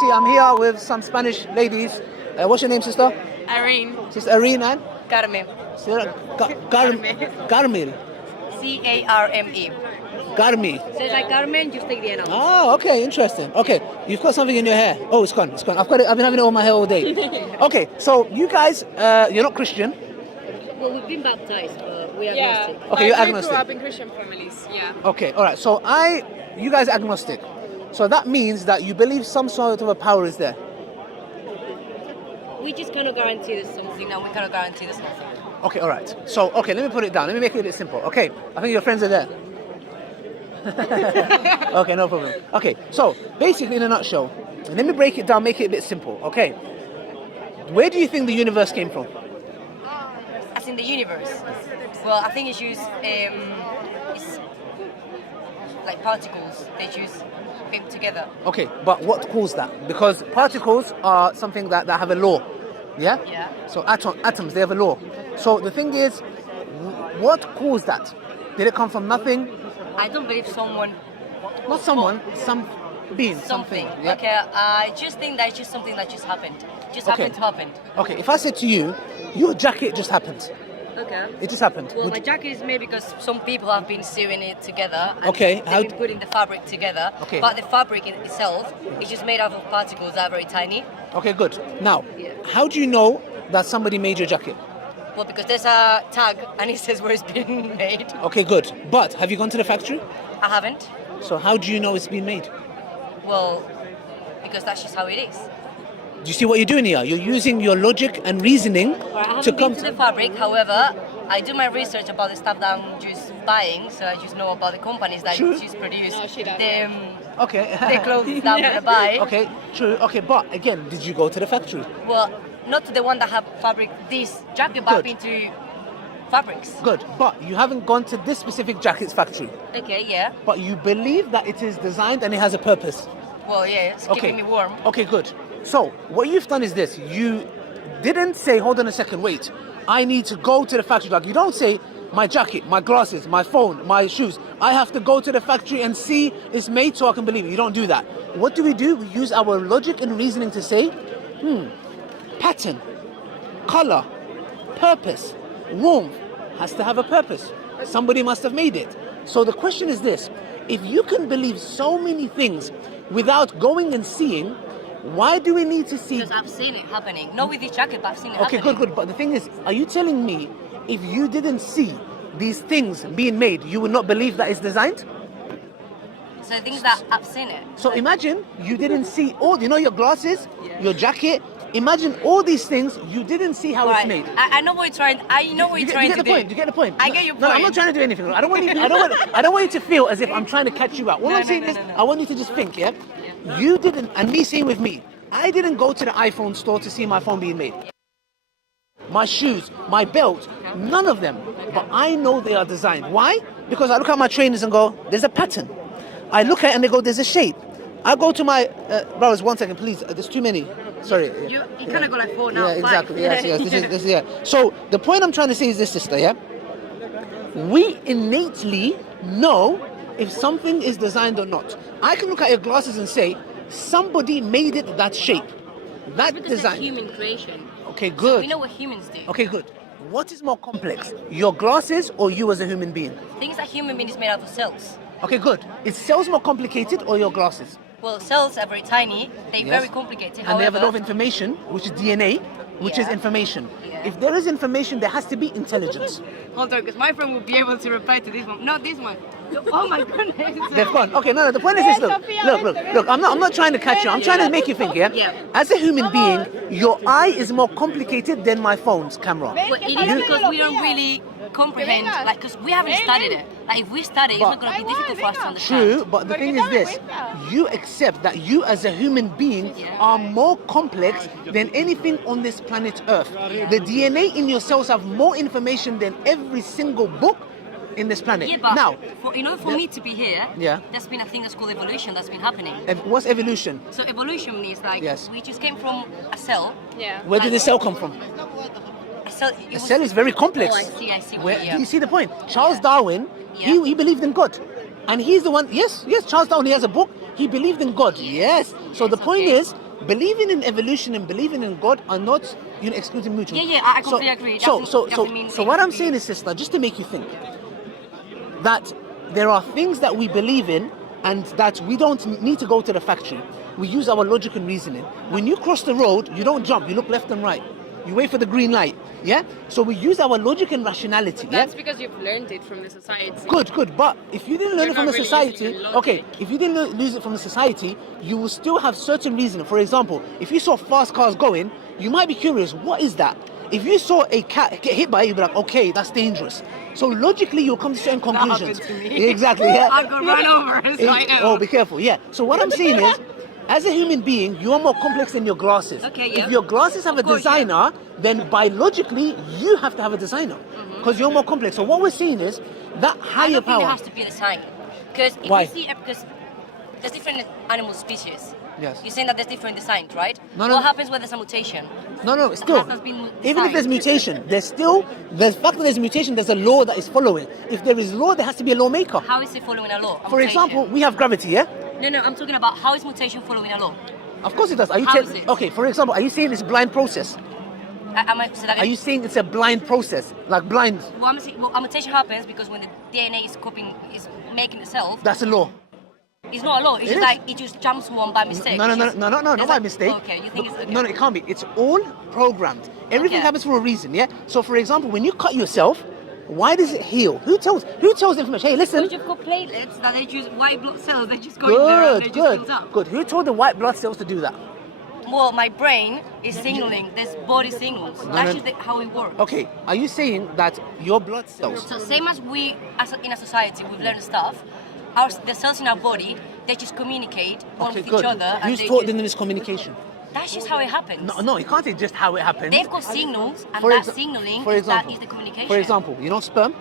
see, I'm here with some Spanish ladies. What's your name, sister? Irene. Sister Irene and? Carmen. Carmel. C-A-R-M-E. Carmi. So it's like Carmen, just take the N out. Oh, okay, interesting. Okay, you've got something in your hair. Oh, it's gone. It's gone. I've been having it on my hair all day. Okay, so you guys, you're not Christian. Well, we've been baptized, but we are agnostic. Okay, you're We agnostic. grew up in Christian families, yeah. Okay, all right. So you guys are agnostic. So that means that you believe some sort of a power is there. We just cannot guarantee there's something, and we cannot guarantee there's nothing. Okay, all right. So, okay, let me put it down. Let me make it a bit simple. Okay, I think your friends are there. Okay, no problem. Okay, so basically in a nutshell, let me break it down, make it a bit simple. Okay, where do you think the universe came from? As in the universe. Well, I think it's used, it's like particles. They just fit together. Okay, but what caused that? Because particles are something that have a law. Yeah? Yeah. So atoms, they have a law. So the thing is, what caused that? Did it come from nothing? I don't believe someone. Not someone, some being, Something. Yeah? Okay, I just think that's just something that just happened. Just Okay. happened to happen. Okay, if I said to you, your jacket just happened. Okay. It just happened. Well, Would my you- jacket is made because some people have been sewing it together. And Okay, They've how been putting the fabric together. Okay. But the fabric in itself is just made out of particles that are very tiny. Okay, good. Now, Yeah. how do you know that somebody made your jacket? Well, because there's a tag and it says where it's been made. Okay, good. But have you gone to the factory? I haven't. So how do you know it's been made? Well, because that's just how it is. Do you see what you're doing here? You're using your logic and reaning Right, I to haven't come been to the fabric. However, I do my research about the stuff that I'm just buying, so I just know about the companies that True. just produce No, she doesn't. Okay. the clothes that I'm gonna buy. Okay, true. Okay, but again, did you go to the factory? Well, not to the one that have fabric this jacket, but I've been to fabrics. Good. But you haven't gone to this specific jacket's factory. Okay, yeah. But you believe that it is designed and it has a purpose. Well, yeah, it's Okay. keeping me warm. Okay, good. So what you've done is this. You didn't say, hold on a second, wait. I need to go to the factory. Like you don't say, my jacket, my glasses, my phone, my shoes. I have to go to the factory and see it's made so I can believe it. You don't do that. What do? We use our logic and reasoning to say, pattern, color, purpose, warmth has to have a purpose. Somebody must have made it. So the question is this. If you can believe so many things without going and seeing, why do we need to see? Because I've seen it happening. Not with this jacket, but I've seen it Okay, happening. good. But the thing is, are you telling me if you didn't see these things being made, you would not believe that it's designed? So the things that I've seen it. So imagine you didn't see all, your glasses, your jacket. Imagine all these things, you didn't see how Right. it's made. I know what you're trying. I know what You you're get, trying you get to the do. point. You get the point. I get your No, I'm not point. trying to do anything. I don't want you. I don't want you to feel as if I'm trying to catch you out. All No, I'm no, saying no, is, no, no. I want you to just think. Yeah, you didn't, and me same with me. I didn't go to the iPhone store to see my phone being made. My shoes, my belt, none of them. But I know they are designed. Why? Because I look at my trainers and go, there's a pattern. I look at it and they go, there's a shape. I go to my brothers. 1 second, please. There's too many. Sorry. You kind of got like 4 now. Yeah, 5. exactly. Yes. This is yeah. So the point I'm trying to say is this, sister. Yeah, we innately know if something is designed or not. I can look at your glasses and say somebody made it that shape, that Because design. it's human creation. Okay, good. We know what humans do. Okay, good. What is more complex, your glasses or you as a human being? Things that human being is made out of cells. Okay, good. Is cells more complicated or your glasses? Well, cells are very tiny. They're Yes. very complicated. And they have a lot of However, information, which is DNA, which is Yeah. information. Yeah. If there is information, there has to be intelligence. hold on, because my friend will be able to reply to this one. Not this one. Oh my goodness. They've gone. Okay, no. The point is this. Look. I'm not trying to catch you. I'm trying to make you think. Yeah. Yeah. As a human being, your eye is more complicated than my phone's camera. But it is because we don't really comprehend, like, because we haven't studied it. Like, if we study, it's not going to be difficult for us to understand. True, but the thing is this: you accept that you, as a human being, are more complex than anything on this planet Earth. The DNA in your cells have more information than every single book in this planet. Yeah, but Now, in order for me to be here, Yeah. there's been a thing that's called evolution that's been happening. what's evolution? So evolution means like Yes. we just came from a cell. Yeah. Where did the cell come from? A cell, A cell is very complex. Oh, I see. Where, Yeah. do you see the point? Charles Darwin, Yeah. he believed in God. And he's the one, yes, Charles Darwin, he has a book, he believed in God. Yes. So the point okay. is, believing in evolution and believing in God are not, excluding mutual. Yeah, I completely agree. It doesn't mean So what I'm saying is, sister, just to make you think that there are things that we believe in and that we don't need to go to the factory. We use our logic and reasoning. When you cross the road, you don't jump, you look left and right. You wait for the green light, yeah? So we use our logic and rationality, yeah? That's because you've learned it from the society. Good. But if you didn't learn You're it from not the really society, using your logic. okay, if you didn't lose it from the society, you will still have certain reasoning. For example, if you saw fast cars going, you might be curious, what is that? If you saw a cat get hit by it, you'd be like, okay, that's dangerous. So logically, you'll come to certain conclusions. happened to me. Exactly, yeah. I got run over, so I know. Oh, be careful, yeah. So what I'm saying is, as a human being, you are more complex than your glasses. Okay, yeah. If your glasses have a Of course, yeah. designer, then biologically, you have to have a designer. Because you're more complex. So what we're saying is, that I higher don't think power... there has to be a design. Because if Why? you see, because there's different animal species. Yes. You're saying that there's different designs, right? No, no. What happens when there's a mutation? No, still, has been even if there's designed. mutation, there's still, the fact that there's mutation, there's a law that is following. If there is law, there has to be a lawmaker. How is it following a law? A For mutation? example, we have gravity, yeah? No, I'm talking about how is mutation following a law? Of course it does. Are you How tell- is it? Okay, for example, are you saying it's a blind process? Are you saying it's a blind process? Like blind, Well, I'm saying, a mutation happens because when the DNA is making itself, that's a law. it's not a law. It's It just is. like it just jumps one by mistake. No, It's not just- by like- mistake. Okay, you think it's okay. No, it can't be. It's all programmed. Everything Okay. happens for a reason, yeah? So for example, when you cut yourself, why does it heal? Who tells the information? Hey, listen. Because you've got platelets that they choose white blood cells. They just go in there and they just build up. Good. Who told the white blood cells to do that? Well, my brain is signaling. There's body signals. That's just how it works. Okay, are you saying that your blood cells? So same as we, in a society, we've learned stuff. The cells in our body, they just communicate one Okay, with good. each other. And Who's they taught just- them this communication? That's just how it happens. No, you can't say just how it happens. They've got signals, and For that exa- signaling for is example, the communication. For example, you know sperm?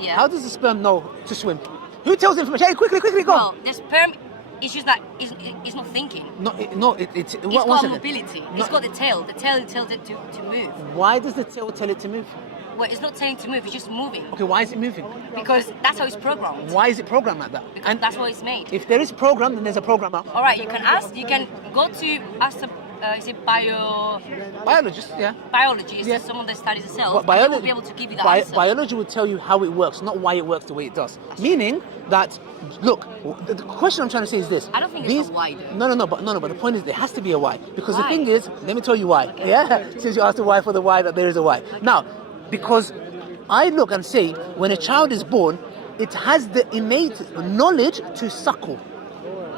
Yeah. How does the sperm know to swim? Who tells the information? Hey, quickly, go. Well, the sperm, it's just that it's not thinking. It's It's one got second. mobility. No. It's got the tail. The tail tells it to move. Why does the tail tell it to move? Well, it's not telling to move. It's just moving Okay, why is it moving? because that's how it's programmed. Why is it programmed like that? Because that's what it's made. if there is program, then there's a programmer. All right, you can ask. You can go to ask the is it Biologist, yeah. biology? It's Yeah. just someone that studies the cells. But They will be able to give you the answer. biology will tell you how it works, not why it works the way it does. Meaning that, look, the question I'm trying to say is this. I don't think it's a why, though. No, but the point is there has to be a why. Because the Why? thing is, let me tell you why. Yeah? Since you asked the why for the why, that there is a why. Now, because I look and say, when a child is born, it has the innate knowledge to suckle.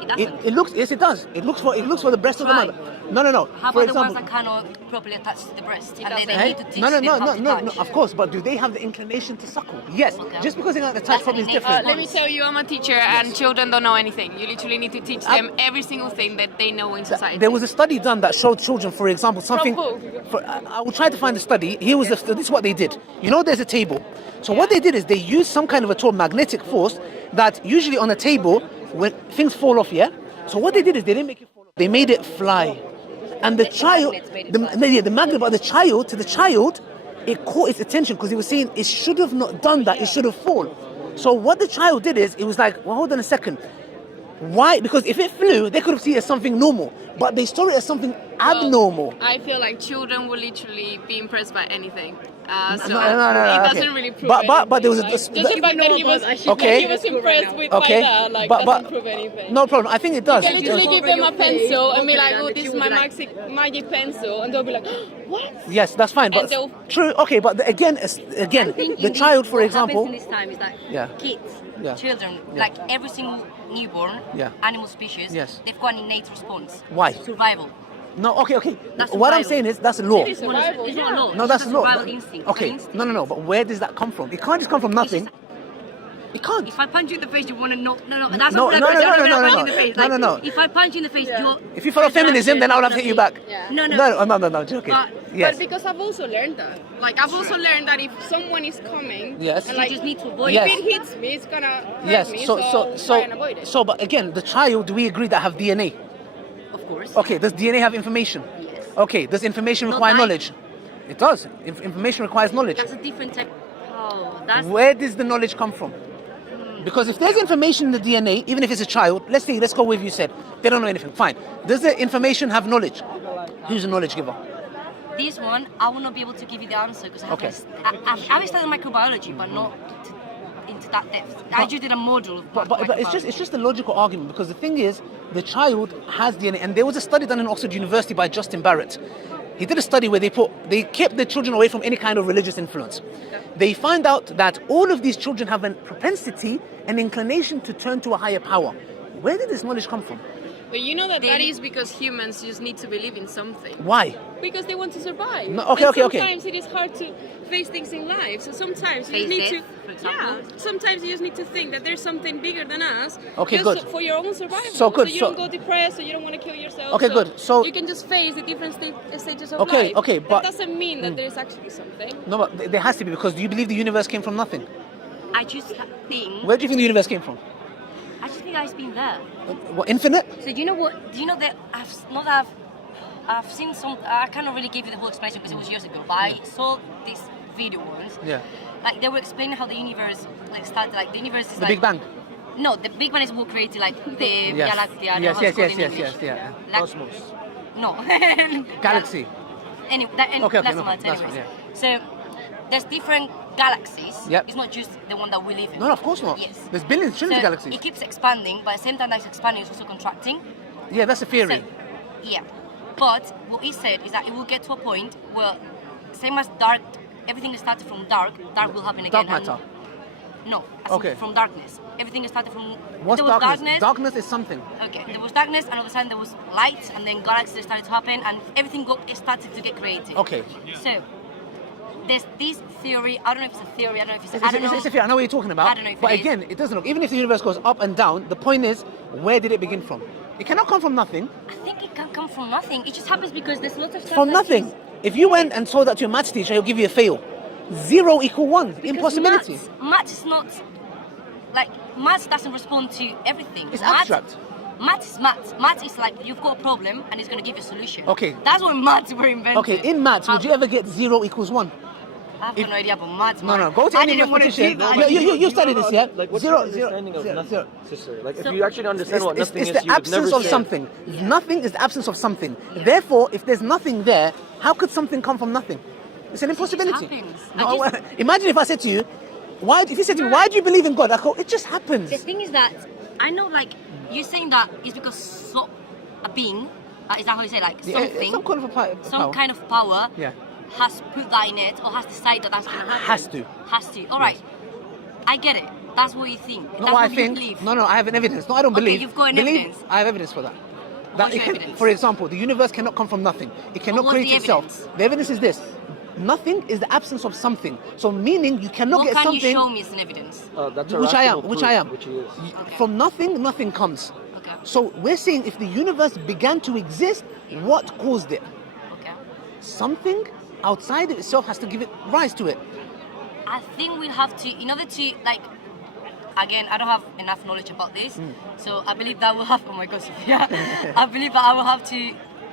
It doesn't. It looks, yes, it does. It looks for the breast of the Right. mother. No. How For about the ones example, that cannot properly attach to the breast? And they Hey? need to teach No, them how to no, touch. of course, but do they have the inclination to suckle? Yes, Okay. just because they don't touch That's probably is an innate different. Let me tell you, I'm a teacher, and children don't know anything. You literally need to teach them every single thing that they know in society. There was a study done that showed children, for example, something. who? I will try to find the study. This is what they did. You know, there's a table. So what they did is they used some kind of a tool, magnetic force, that usually on a table when things fall off. Yeah. So what they did is they didn't make it fall off. They made it fly, and the child, magnets made it the fly. magnet, but the child, it caught its attention because he was saying it should have not done that. It should have fallen. So what the child did is it was like, well, hold on a second. Why? Because if it flew, they could have seen it as something normal, but they saw it as something abnormal. I feel like children will literally be impressed by anything. So No, it okay. doesn't really prove But there was anything. a- Just the fact that he was, Okay. he was impressed with Okay, my dad, like, but doesn't prove anything. no problem. I think it does. You can literally give them a pencil and be like, oh, this is my Like- magic pencil, and they'll be like, what? Yes, that's fine. But And they'll- true. Okay, but again, I think the child, for what example. happens in this time is that Yeah. kids, Yeah. children, Yeah. like every single newborn Yeah. animal species, Yes. they've got an innate response. Why? Survival. No. Okay. That's What I'm survival. saying is that's a law. It is survival. It's not a law. No, it's that's just a a law. survival instinct. It's Okay. an instinct. No. But where does that come from? It can't just come from nothing. just- It can't. If I punch you in the face, you want to know. No, that's No, not what no, I'm no, saying. no, I'm no, not no, punching in the face. no, Like, no, no. If I punch you in the face, you're. If you follow feminism, then I will have to hit you back. Yeah. No. No, joking. But- Yes. But because I've also learned that. Like, I've also learned that if someone is coming, Yes. and You like, just need to avoid Yes. if it hits me, it's gonna hurt Yes. me, So, try and avoid it. but again, the child, do we agree that have DNA? Of course. Okay. Does DNA have information? Yes. Okay. Does information Not require that. knowledge? It does. Information requires knowledge. That's a different type. Oh, that's. Where does the knowledge come from? Because if there's information in the DNA, even if it's a child, let's go with you said, they don't know anything. Fine. Does the information have knowledge? Who's the knowledge giver? This one, I will not be able to give you the answer because Okay. I've studied microbiology, but not into that depth. I just did a module of But it's just a logical argument, because the thing is, the child has DNA, and there was a study done in Oxford University by Justin Barrett. He did a study where they kept the children away from any kind of religious influence. They find out that all of these children have a propensity and inclination to turn to a higher power. Where did this knowledge come from? But you know that is because humans just need to believe in something. Why? Because they want to survive. No, okay. Sometimes it is hard to face things in life. So sometimes you just need to, for example. sometimes you just need to think that there's something bigger than us. Okay, just good. For your own survival. So good, So you so- don't go depressed, so you don't want to kill yourself. Okay, good. So- you can just face the different stages of Okay, life. okay, but- that doesn't mean that there's actually something. No, but there has to be, because do you believe the universe came from nothing? I just think. Where do you think the universe came from? I just think I've been there. What, infinite? So you know what? Do you know that I've seen some. I cannot really give you the whole explanation because it was years ago. But I saw this video once. Yeah. Like they were explaining how the universe started. Like the universe is The like Big Bang? No, the Big Bang is what created like the Yes. Galactia. I don't know Yes, how yes, it's called yes, in yes, English. yes, yeah. Cosmos. No. Galaxy. Anyway, Okay, that's no, not matter that's anyways. fine, So there's different galaxies. Yep. It's not just the one that we live in. No, of course not. Yes. There's billions, trillions of So galaxies. it keeps expanding, but at the same time that it's expanding, it's also contracting. Yeah, that's a theory. So, yeah. But what he said is that it will get to a point where, same as dark, everything that started from dark will happen again. Dark and- matter. No, as in Okay. from darkness. Everything that started from. What's there was darkness? Darkness is something. Okay, there was darkness, and all of a sudden there was light, and then galaxies started to happen, and everything it started to get created. Okay. So there's this theory. I don't know if it's a theory. I don't know if it's. It's, I don't know. it's a theory. I know what you're talking about. I don't know if but it is. again, it doesn't look. Even if the universe goes up and down, the point is, where did it begin from? It cannot come from nothing. I think it can come from nothing. It just happens because there's lots of stuff. From that nothing. is- If you went and told that to your maths teacher, he'll give you a fail. 0 equal 1. because Impossibility. Maths is not like maths doesn't respond to everything. It's Maths- abstract. Maths is maths. Maths is like you've got a problem and it's going to give you a solution. Okay. That's when maths were invented. Okay, in maths, would you ever get 0 equals 1? I've got no idea about maths. No, man. no. Go to I any didn't want to do mathematician. that. You studied this, yeah? Like, what's Zero, your zero, understanding of zero, nothing, zero. sister? Like, So- if you actually understand what nothing It's is, the you would absence never of say. something. Nothing is the absence of something. Therefore, if there's nothing there, how could something come from nothing? It's an impossibility. happens. No, imagine if I said to you, if you said to me, why do you believe in God? I go, it just happens. The thing is that I know, like you're saying that it's because a being, is that how you say, like Yeah, something, some kind of a power. some kind of power, Yeah. has put that in it or has decided that that's going to happen. Has to. Has to. All right. I get it. That's what you think. No, That's I what think. you believe. No, I have an evidence. No, I don't Okay, believe. you've got an believe, evidence. I have evidence for that. What's it your can, evidence? for example, the universe cannot come from nothing. It cannot what's create the itself. evidence? The evidence is this: nothing is the absence of something. So, meaning you cannot What get can something. you show me as an evidence? That's a Which I am, rational which proof, I am. Which he is. Okay. From nothing, nothing comes. Okay. So we're saying if the universe began to exist, what caused it? Okay. Something outside itself has to give it rise to it. I think we have to, in order to, like, again, I don't have enough knowledge about this, Hmm. so I believe that we'll have, oh my god, Sophia, I believe that I will have to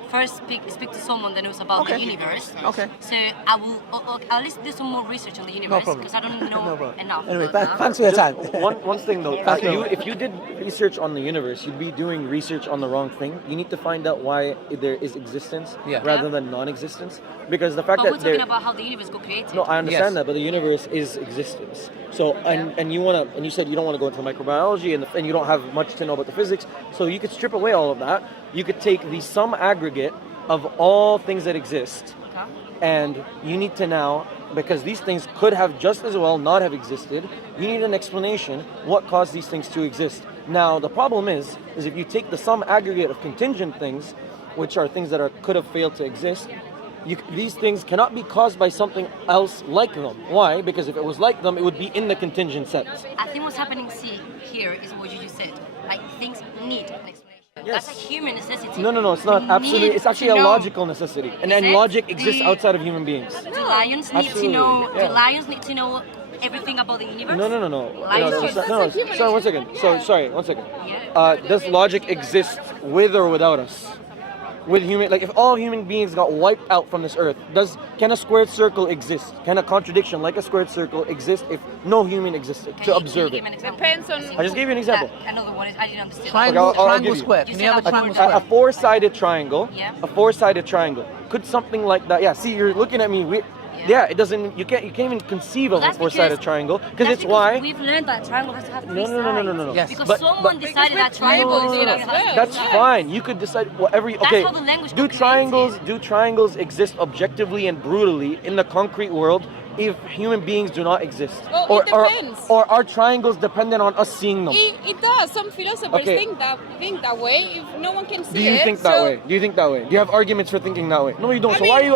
first speak to someone that knows about the Okay. universe. Okay. So I will, I'll at least do some more research on the universe, problem. because I don't know No problem. enough Anyway, about that. thanks for your time. One thing though, Thank you. if you did research on the universe, you'd be doing research on the wrong thing. You need to find out why there is existence Yeah. rather than non-existence. Because the fact But we're that talking there, about how the universe got created. no, I understand Yes. that, but the universe is existence. So and you said you don't want to go into microbiology and you don't have much to know about the physics. So you could strip away all of that. You could take the sum aggregate of all things that exist. Okay. And you need to now, because these things could have just as well not have existed, you need an explanation what caused these things to exist. Now, the problem is if you take the sum aggregate of contingent things, which are things that could have failed to exist, these things cannot be caused by something else like them. Why? Because if it was like them, it would be in the contingent set. I think what's happening here is what you just said. Like, things need an explanation. Yes. That's a human necessity. No, it's not. We Absolutely. need It's actually to a know. logical necessity. And Is then it? logic exists The- outside of human beings. Do lions need Absolutely, to know? yeah. Do lions need to know everything about the universe? No. Lions No, just- sorry, one second. Yeah. Sorry, one second. Yeah. Does logic exist with or without us? with human, like if all human beings got wiped out from this earth, can a squared circle exist? Can a contradiction like a squared circle exist if no human existed to observe Can you it? give me an example? Depends on. I just gave you an example. Another one is I didn't understand. Triangle, Okay, I'll triangle give you. square. You Can you have a said triangle a- A square? four-sided triangle. Yeah. A four-sided triangle. Could something like that? Yeah. See, you're looking at me. Yeah. It doesn't. You can't even conceive of a That's four-sided because- triangle because That's it's why. we've learned that triangle has to have three No. Yes. Because But- someone but- decided that triangle Because is we're gonna tribal have- That's fine. You could decide whatever. Okay. how the language Do got triangles? created. Do triangles exist objectively and brutally in the concrete world if human beings do not exist? Well, it depends. Or are triangles dependent on us seeing them? It does. Some philosophers Okay. think that way. If no one can see Do you it, think that so- way? Do you think that way? Do you have arguments for thinking that way? No, you don't. I So why mean-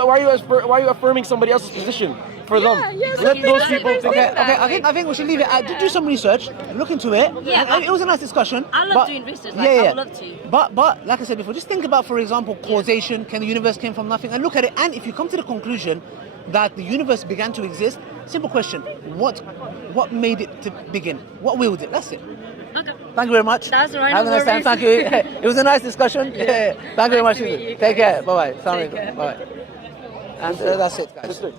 are you affirming somebody else's position for them? yes, Let okay, those that's people think. interesting. Okay, I think we should leave it. Do some research, look into it. Yeah, And it was a nice discussion. I love but- doing research, like, I would love to. But like I said before, just think about, for example, causation. Can the universe came from nothing? And look at it. And if you come to the conclusion that the universe began to exist, simple question: what made it to begin? What willed it? That's it. Okay. Thank you very much. That's all right, Have a no nice time. Thank worries. you. It was a nice discussion. Yeah. Thank you very much. to meet you Take care. guys. Bye bye. Take care. Bye bye. And that's it, guys. Sister.